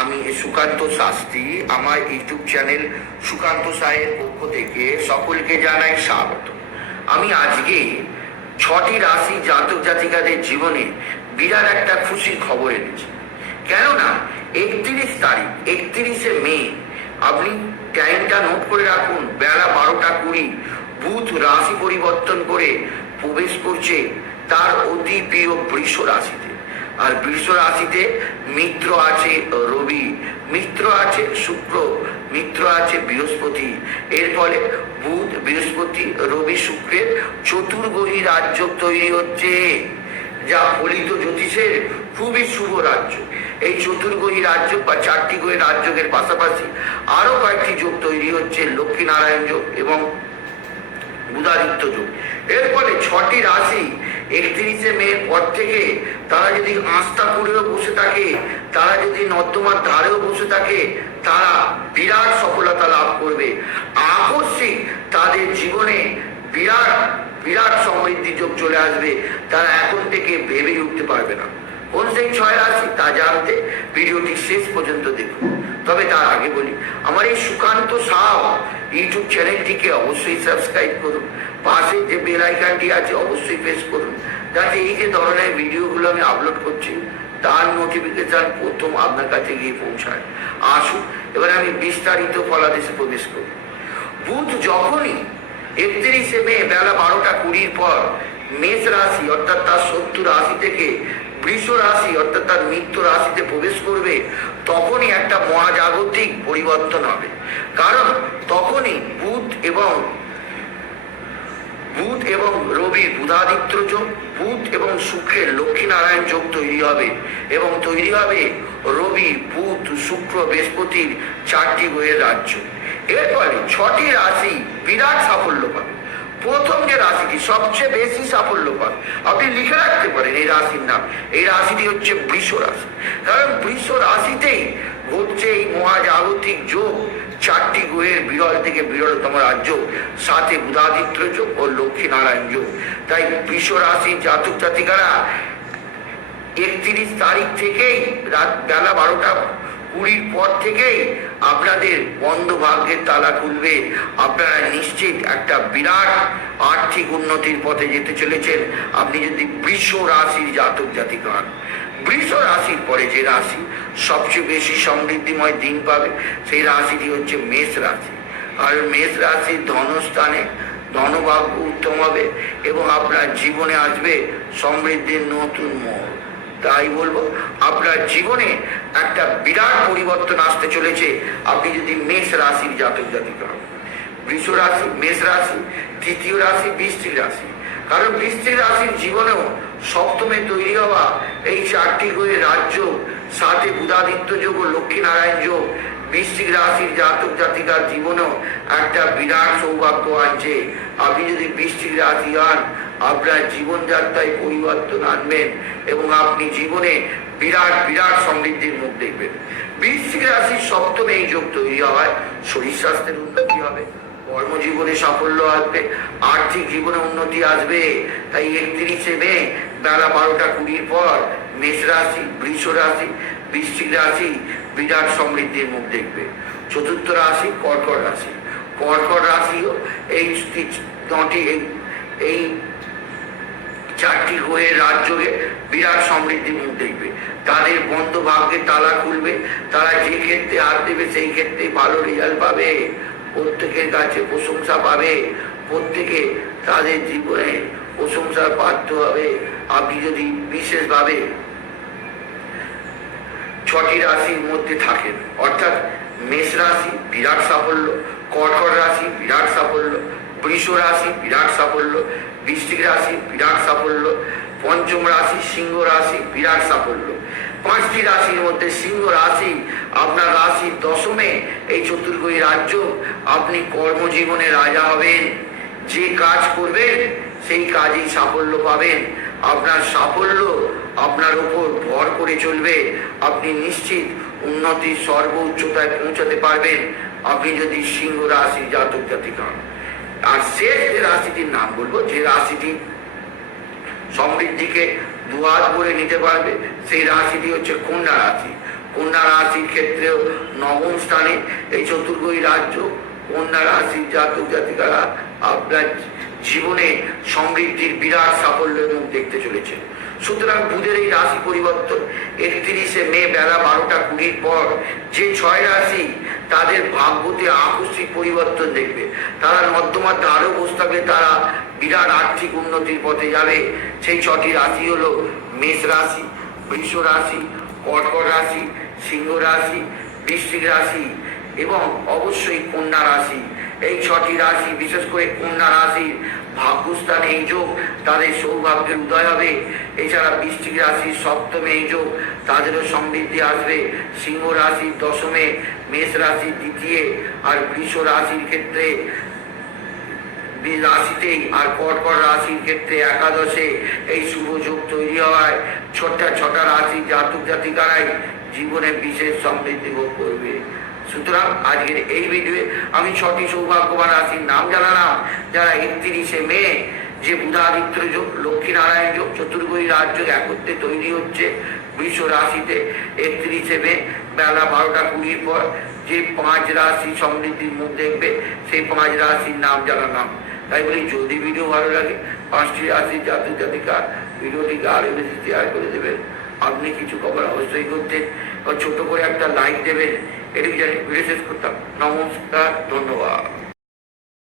আমি সুকান্ত শাস্ত্রী, আমার YouTube channel Sukanta Saher পক্ষ থেকে সকলকে জানাই স্বাগত। আমি আজকে ছটি রাশি জাতক জাতিকাদের জীবনে বিরাট একটা খুশির খবর এনেছি। কেননা, একত্রিশ তারিখ, একত্রিশে মে, আপনি টাইমটা নোট করে রাখুন, বেলা বারোটা কুড়ি, বুধ রাশি পরিবর্তন করে প্রবেশ করছে তার অতি প্রিয় বৃষ রাশিতে। আর বৃষ রাশিতে মিত্র আছে রবি, মিত্র আছে শুক্র, মিত্র আছে বৃহস্পতি। এর ফলে বুধ, বৃহস্পতি, রবি, শুক্রের চতুর্গ্রহী রাজ্য তৈরি হচ্ছে, যা ফলিত জ্যোতিষের খুবই শুভ রাজ্য। এই চতুর্গ্রহী রাজ্য বা চারটি গ্রহের রাজ্যের পাশাপাশি আরও কয়েকটি যোগ তৈরি হচ্ছে, লক্ষ্মীনারায়ণ যোগ এবং বুধাদিত্য যোগ। এর ফলে ছটি রাশি একত্রিশে মে পর থেকে তারা যদি আস্থা করেও বসে থাকে, তারা যদি নর্দমার ধারেও বসে থাকে, তারা বিরাট সফলতা লাভ করবে। আকস্মিক তাদের জীবনে বিরাট বিরাট সমৃদ্ধি যোগ চলে আসবে। তারা এখন থেকে ভেবে উঠতে পারবে না। কোন সেই ছয় রাশি তা জানতে ভিডিওটি শেষ পর্যন্ত দেখুন। তবে তার আগে বলি? আমার এই সুকান্ত সাহ ইউটিউব চ্যানেলটিকে অবশ্যই সাবস্ক্রাইব করুন। পাশে যে বেল আইকনটি আছে, অবশ্যই প্রেস করুন। যাতে এই যে ধরনের ভিডিওগুলো আমি আপলোড করছি, তার নোটিফিকেশন প্রথম আপনার কাছে গিয়ে পৌঁছায়। আসুন, এবার আমি বিস্তারিত ফলাদেশে প্রবেশ করি। বুধ যখনই একত্রিশে মে বেলা বারোটা কুড়ির পর মেষ রাশি, অর্থাৎ তার শত্রু রাশি থেকে বৃষ রাশি, অর্থাৎ তার মৃত্যু রাশিতে প্রবেশ করবে, তখনই একটা মহাজাগতিক পরিবর্তন হবে। কারণ তখনই বুধ এবং বুধ এবং রবির বুধাদিত্য যোগ, বুধ এবং শুক্রের লক্ষ্মীনারায়ণ যোগ তৈরি হবে এবং তৈরি হবে রবি, বুধ, শুক্র, বৃহস্পতির চারটি বইয়ের রাজ্য। এর ফলে ছটি রাশি বিরাট সাফল্য পাবে। প্রথম যে রাশিটি সবচেয়ে বেশি সাফল্য পাবে আপনি লিখে রাখতে পারেন এই রাশির নাম। এই রাশিটি হচ্ছে বৃষ রাশি। কারণ বৃষ রাশিতেই ঘটছে এই মহাজাগতিক যোগ। চারটি গ্রহের বিরল থেকে বিরলতম রাজ্য, সাথে বুধাদিত্য যোগ ও লক্ষ্মী নারায়ণ যোগ। তাই বৃষ রাশির জাতক জাতিকারা একত্রিশ তারিখ থেকেই রাত বেলা বারোটা কুড়ির পর থেকেই আপনাদের বন্ধ ভাগ্যের তালা খুলবে। আপনারা নিশ্চিত একটা বিরাট আর্থিক উন্নতির পথে যেতে চলেছেন। আপনি যদি বৃষ রাশির জাতক জাতিকা হন, বৃষ রাশির পরে যে রাশি সবচেয়ে বেশি সমৃদ্ধিময় দিন পাবে, সেই রাশিটি হচ্ছে মেষ রাশি। আর মেষ রাশির ধনস্থানে ধনভাগ্য উত্তম হবে এবং আপনার জীবনে আসবে সমৃদ্ধির নতুন মোড়। তাই বলব, আপনার জীবনে একটা বিরাট পরিবর্তন আসতে চলেছে। আপনি যদি মেষ রাশির জাতক জাতিক হন, বৃষ রাশি, মেষ রাশি, তৃতীয় রাশি বৃষ্টির রাশি। কারণ বৃষ্টির রাশির জীবনেও সপ্তমে তৈরি হওয়া এই চারটি গ্রহের রাজ্য, সাথে বুধাদিত্য যোগ ও লক্ষ্মীনারায়ণ যোগ বৃশ্চিক রাশির জাতক জাতিকার জীবনেও একটা বিরাট সৌভাগ্য আছে। আপনি যদি বৃশ্চিক রাশি হন, আপনার জীবনযাত্রায় পরিবর্তন আনবেন এবং আপনি জীবনে বিরাট বিরাট সমৃদ্ধির মুখ দেখবেন। বৃশ্চিক রাশির সপ্তমে এই যোগ তৈরি হওয়ায় শরীর স্বাস্থ্যের উন্নতি হবে, কর্মজীবনে সাফল্য আসবে, আর্থিক জীবনে উন্নতি আসবে। তাই একত্রিশে মে, বেলা বারোটা কুড়ির পর মেষ রাশি, বৃষ রাশি, বৃশ্চিক রাশি বিরাট সমৃদ্ধির মুখ দেখবে। চতুর্থ রাশি, কর্কট রাশি। কর্কট রাশিও এই নটি, এই- চারটি গ্রহের রাজ্যকে বিরাট সমৃদ্ধি মুখ দেখবে। তাদের বন্ধ ভাগ্যে তালা খুলবে। তারা যে ক্ষেত্রে হাত দেবে, সেই ক্ষেত্রে ভালো রেজাল্ট পাবে। প্রত্যেকের কাছে প্রশংসা পাবে। প্রত্যেকে তাদের জীবনে প্রশংসার পাত্র হবে। আপনি যদি বিশেষভাবে ছটি রাশির মধ্যে থাকেন অর্থাৎ মেষ রাশি বিরাট সাফল্য, কর্কট রাশি বিরাট সাফল্য, বৃষ রাশি বিরাট সাফল্য, বৃশ্চিক রাশি বিরাট সাফল্য, পঞ্চম রাশি সিংহ রাশি বিরাট সাফল্য। পাঁচটি রাশির মধ্যে সিংহ রাশি আপনার রাশি দশমে, এই চতুর্গ্রহী রাজ্য আপনি কর্মজীবনে রাজা হবেন। যে কাজ করবেন, সেই কাজেই সাফল্য পাবেন। আপনার সাফল্য আপনার উপর ভর করে চলবে। আপনি নিশ্চিত উন্নতির সর্ব উচ্চতায় পৌঁছাতে পারবেন। আপনি যদি সিংহ রাশি জাতক জাতিকা। হন। আর শেষ যে রাশিটির নাম বলব, যে রাশিটি সমৃদ্ধিকে দুহাত ভরে নিতে পারবে, সেই রাশিটি হচ্ছে কন্যা রাশি। কন্যা রাশির ক্ষেত্রেও নবম স্থানে এই চতুর্গই রাজ্য, কন্যা রাশির জাতক জাতিকারা আপনার জীবনে সমৃদ্ধির বিরাট সাফল্য মুখ দেখতে চলেছে। সুতরাং বুধের এই রাশি পরিবর্তন। একত্রিশে মে বেলা বারোটা কুড়ির পর যে ছয় রাশি তাদের ভাগ্যতে আকস্মিক পরিবর্তন দেখবে। তারা মধ্যমাত্রা আরও বসতে তারা বিরাট আর্থিক উন্নতির পথে যাবে। সেই ছটি রাশি হলো মেষ রাশি, বৃষ রাশি, কর্কট রাশি, সিংহ রাশি, বৃশ্চিক রাশি এবং অবশ্যই কন্যা রাশি। এই ছটি রাশি, বিশেষ করে কন্যা রাশির ভাগ্যস্থানে এই যোগ, তাদের সৌভাগ্যের উদয় হবে। এছাড়া বৃষ্টিক রাশির সপ্তমে এই যোগ, তাদেরও সমৃদ্ধি আসবে। সিংহ রাশির দশমে, মেষ রাশির দ্বিতীয় আর বৃষ রাশির ক্ষেত্রে রাশিতেই আর কর্কট রাশির ক্ষেত্রে একাদশে এই শুভ যোগ তৈরি হওয়ায় ছোট্টা ছটা রাশি জাতক জাতিকারাই জীবনে বিশেষ সমৃদ্ধি ভোগ করবে। সুতরাং আজকের এই ভিডিওয়ে আমি ছটি সৌভাগ্যবান রাশির নাম জানালাম। যারা একত্রিশে মে যে বুধাদিত্য যোগ, লক্ষ্মীনারায়ণ যোগ চতুর্গই রাজ্য একত্রে তৈরি হচ্ছে বৃষ রাশিতে একত্রিশে মে বেলা বারোটা কুড়ির পর, যে পাঁচ রাশি সমৃদ্ধির মুখ দেখবে, সেই পাঁচ রাশির নাম জানালাম। তাই বলি, যদি ভিডিও ভালো লাগে, পাঁচটি রাশির জাতক জাতিকা ভিডিওটিকে আরও বেশি শেয়ার করে দেবেন। আপনি কিছু খবর অবশ্যই করতেন ছোট করে একটা লাইক দেবেন। エルビアに触れて作ったなもんすかどんのは。